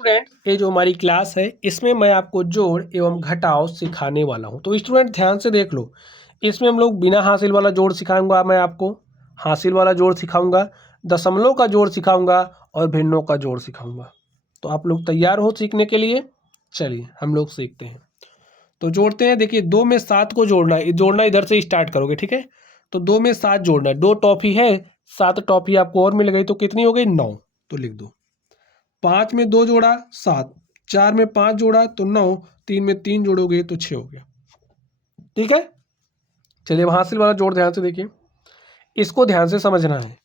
Student, ये जो हमारी क्लास है इसमें मैं आपको जोड़ एवं घटाव सिखाने वाला हूँ। तो स्टूडेंट ध्यान से देख लो, इसमें हम लोग बिना हासिल वाला जोड़ सिखाऊंगा, मैं आपको हासिल वाला जोड़ सिखाऊंगा, दशमलव का जोड़ सिखाऊंगा और भिन्नों का जोड़ सिखाऊंगा। तो आप लोग तैयार हो सीखने के लिए? चलिए हम लोग सीखते हैं। तो जोड़ते हैं। देखिए 2 में 7 को जोड़ना है, जोड़ना इधर से स्टार्ट करोगे, ठीक है। तो 2 में 7 जोड़ना है, 2 टॉफी है, 7 टॉफी आपको और मिल गई, तो कितनी हो गई? 9। तो लिख दो। 5 में 2 जोड़ा 7, 4 में 5 जोड़ा तो 9, 3 में 3 जोड़ोगे तो 6 हो गया। ठीक है। चलिए अब हासिल वाला जोड़ ध्यान से देखिए, इसको ध्यान से समझना है।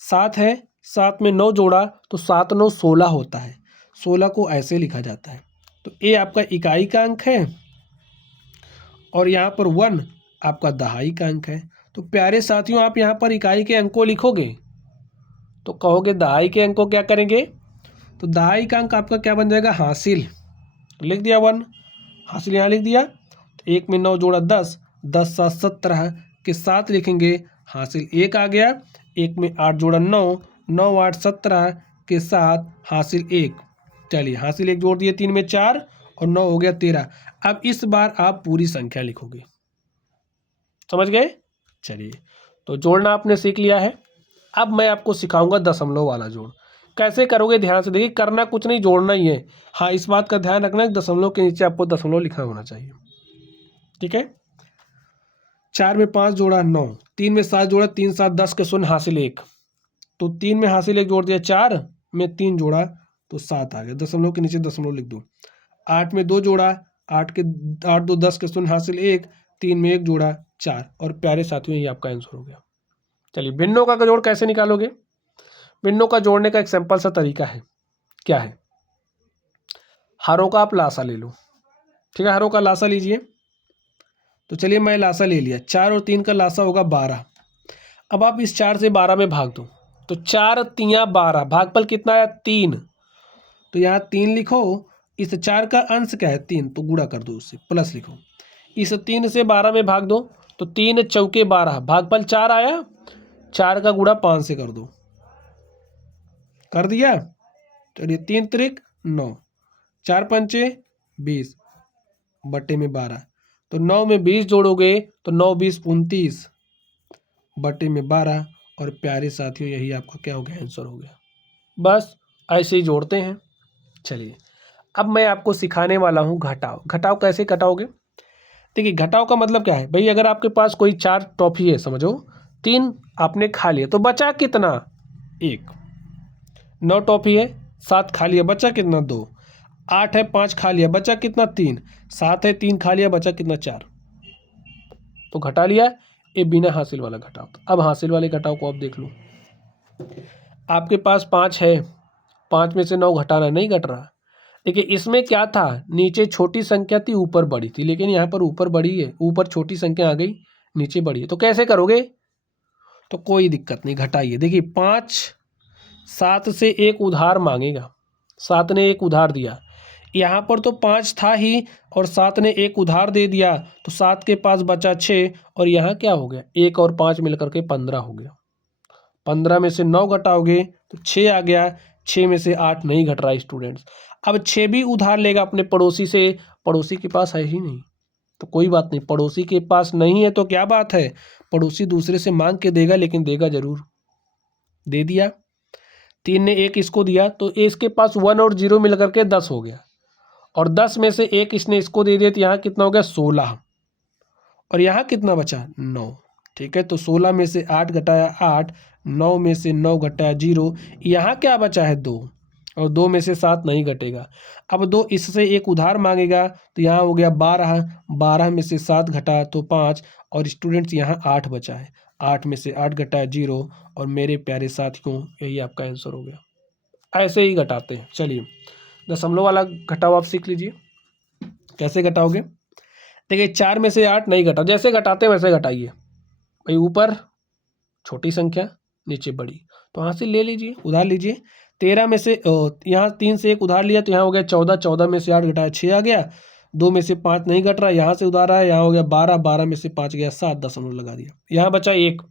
7 है, 7 में 9 जोड़ा तो 7 9 16 होता है। 16 को ऐसे लिखा जाता है। तो ये आपका इकाई का अंक है और यहाँ पर 1 आपका दहाई का अंक है। तो प्यारे साथियों, आप यहाँ पर इकाई के अंक को लिखोगे तो कहोगे दहाई के अंक को क्या करेंगे? तो दहाई का अंक आपका क्या बन जाएगा? हासिल। तो लिख दिया 1, हासिल यहाँ लिख दिया। तो 1 में 9 जोड़ा 10, 10 7 17 के साथ लिखेंगे हासिल 1 आ गया। 1 में 8 जोड़ा 9, 9 8 17 के साथ हासिल 1। चलिए हासिल 1 जोड़ दिए, 3 में 4 और 9 हो गया 13। अब इस बार आप पूरी संख्या लिखोगे। समझ गए? चलिए, तो जोड़ना आपने सीख लिया है। अब मैं आपको सिखाऊंगा दशमलव वाला जोड़। कैसे करोगे ध्यान से देखिए, करना कुछ नहीं, जोड़ना ही है। हाँ, इस बात का ध्यान रखना कि दशमलव के नीचे आपको दशमलव लिखा होना चाहिए। ठीक है। 4 में 5 जोड़ा 9, 3 में 7 जोड़ा, 3 7 10 के शून्य हासिल 1। तो 3 में हासिल 1 जोड़ दिया, 4 में 3 जोड़ा तो 7 आ गया। दशमलव के नीचे दशमलव लिख दो। 8 में 2 जोड़ा, 8 2 10 के शून्य हासिल 1, 3 में 1 जोड़ा 4। और प्यारे साथियों, ये आपका आंसर हो गया। चलिए भिन्नों का जोड़ कैसे निकालोगे? भिन्नों का जोड़ने का एक सिंपल सा तरीका है। क्या है? हरों का आप लासा ले लो। ठीक है, हरों का लासा लीजिए। तो चलिए मैं लासा ले लिया। 4 और 3 का लासा होगा 12। अब आप इस 4 से 12 में भाग दो। तो 4 तियाँ 12, भागफल कितना आया? 3। तो यहाँ 3 लिखो। इस 4 का अंश क्या है? 3, तो गुणा कर दो, उससे प्लस लिखो। इस 3 से 12 में भाग दो। तो 3 चौके 12, भागफल 4 आया। 4 का गुणा 5 से कर दो। कर दिया। चलिए 3 त्रिक 9, 4 पंचे 20 बटे में 12। तो 9 में 20 जोड़ोगे तो 9 20 29 बटे में 12। और प्यारे साथियों, यही आपका क्या हो गया? आंसर हो गया। बस ऐसे ही जोड़ते हैं। चलिए अब मैं आपको सिखाने वाला हूँ घटाव। घटाव कैसे घटाओगे? देखिए घटाव का मतलब क्या है भाई, अगर आपके पास कोई 4 टॉफी है, समझो 3 आपने खा लिया तो बचा कितना? 1। 9 टॉफी है, 7 खा लिया, बचा कितना? 2। 8 है, 5 खा लिया, बचा कितना? 3। 7 है, 3 खा लिया, बचा कितना? 4। तो घटा लिया। ये बिना हासिल वाला घटाव। अब हासिल वाले घटाव को आप देख लो। आपके पास 5 है, 5 में से 9 घटाना, नहीं घट रहा। देखिए इसमें क्या था, नीचे छोटी संख्या थी, ऊपर बड़ी थी, लेकिन यहाँ पर ऊपर बड़ी है, ऊपर छोटी संख्या आ गई, नीचे बड़ी है। तो कैसे करोगे? तो कोई दिक्कत नहीं, घटाइए। देखिए 5 7 से एक उधार मांगेगा। 7 ने एक उधार दिया, यहाँ पर तो 5 था ही और 7 ने एक उधार दे दिया, तो 7 के पास बचा 6 और यहाँ क्या हो गया? 1 और 5 मिलकर के 15 हो गया। 15 में से 9 घटाओगे तो 6 आ गया। 6 में से 8 नहीं घट रहा स्टूडेंट्स। अब 6 भी उधार लेगा अपने पड़ोसी से, पड़ोसी के पास है ही नहीं। तो कोई बात नहीं, पड़ोसी के पास नहीं है तो क्या बात है, पड़ोसी दूसरे से मांग के देगा, लेकिन देगा जरूर। दे दिया। 3 ने 1 इसको दिया तो इसके पास 1 और 0 मिलकर के 10 हो गया। और 10 में से 1 इसने इसको दे दिया तो यहाँ कितना हो गया? 16। और यहाँ कितना बचा? 9। ठीक है, तो 16 में से 8 घटाया 8, 9 में से 9 घटाया 0, यहाँ क्या बचा है? 2। और 2 में से 7 नहीं घटेगा। अब 2 इससे एक उधार मांगेगा तो यहाँ हो गया 12। 12 में से 7 घटा तो 5। और स्टूडेंट्स यहाँ 8 बचा है। 8 में से 8 घटाया 0। और मेरे प्यारे साथियों, यही आपका आंसर हो गया। ऐसे ही घटाते हैं। चलिए दशमलव वाला घटाओ आप सीख लीजिए। कैसे घटाओगे? देखिए 4 में से 8 नहीं घटा, जैसे घटाते हैं वैसे घटाइए भाई। ऊपर छोटी संख्या, नीचे बड़ी, तो यहाँ से ले लीजिए, उधार लीजिए। 13 में से यहाँ 3 से एक उधार लिया तो यहाँ हो गया 14। 14 में से 8 घटाया 6 आ गया। 2 में से 5 नहीं घट रहा, यहाँ से उधार आया, यहाँ हो गया 12। 12 में से 5 गया 7, दशमलव लगा दिया। यहाँ बचा 1।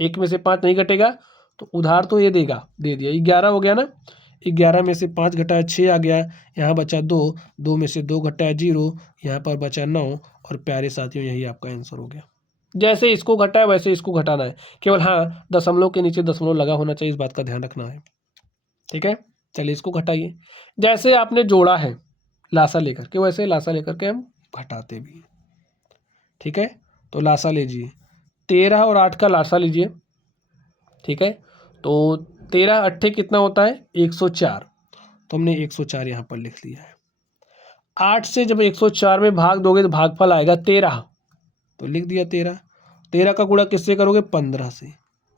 1 में से 5 नहीं घटेगा तो उधार तो ये देगा, दे दिया, 11 हो गया ना। 11 में से 5 घटाया 6 आ गया, यहाँ बचा 2, 2 में से 2 घटाया 0, यहाँ पर बचा 9। और प्यारे साथियों यही आपका आंसर हो गया। जैसे इसको घटाया वैसे इसको घटाना है, केवल हाँ दशमलव के नीचे दशमलव लगा होना चाहिए, इस बात का ध्यान रखना है। ठीक है, चलिए इसको घटाइए। जैसे आपने जोड़ा है लासा लेकर के, वैसे लासा लेकर के हम घटाते भी हैं। ठीक है, तो लासा लीजिए, 13 और 8 का लासा लीजिए। ठीक है, तो 13 अट्ठे कितना होता है 104, तो हमने 104 यहाँ पर लिख लिया है। 8 से जब 104 में भाग दोगे तो भागफल आएगा 13, तो लिख दिया 13। 13 का गुणा किससे करोगे 15 से,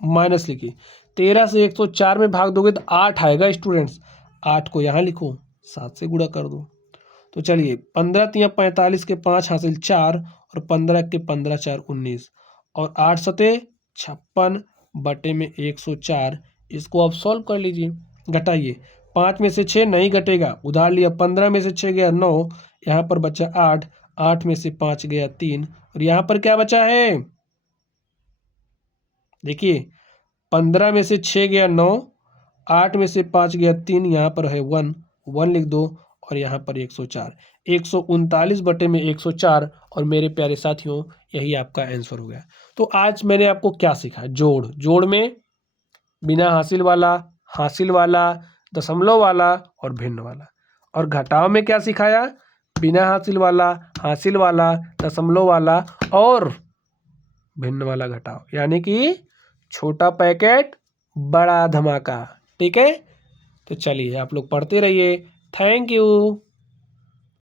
माइनस लिखिए। 13 से 104 में भाग दोगे तो 8 आएगा स्टूडेंट्स, 8 को यहाँ लिखो, 7 से गुणा कर दो। तो चलिए 15 तिया 45 के 5 हासिल 4, और 15 के 15 4 19, और 8 सते 56 बटे में 104। इसको आप सॉल्व कर लीजिए, घटाइए। 5 में से 6 नहीं घटेगा, उधार लिया। 15 में से 6 गया 9, यहाँ पर बचा 8, 8 में से 5 गया 3, और यहाँ पर क्या बचा है देखिए, 15 में से 6 गया 9, 8 में से 5 गया 3, यहाँ पर है 1, 1 लिख दो, और यहाँ पर 104, 139 बटे में 104। और मेरे प्यारे साथियों यही आपका आंसर हो गया। तो आज मैंने आपको क्या सीखा, जोड़। जोड़ में बिना हासिल वाला, दशमलव वाला और भिन्न वाला। और घटाव में क्या सिखाया, बिना हासिल वाला, दशमलव वाला और भिन्न वाला घटाव, यानी कि छोटा पैकेट बड़ा धमाका। ठीक है, तो चलिए आप लोग पढ़ते रहिए। Thank you.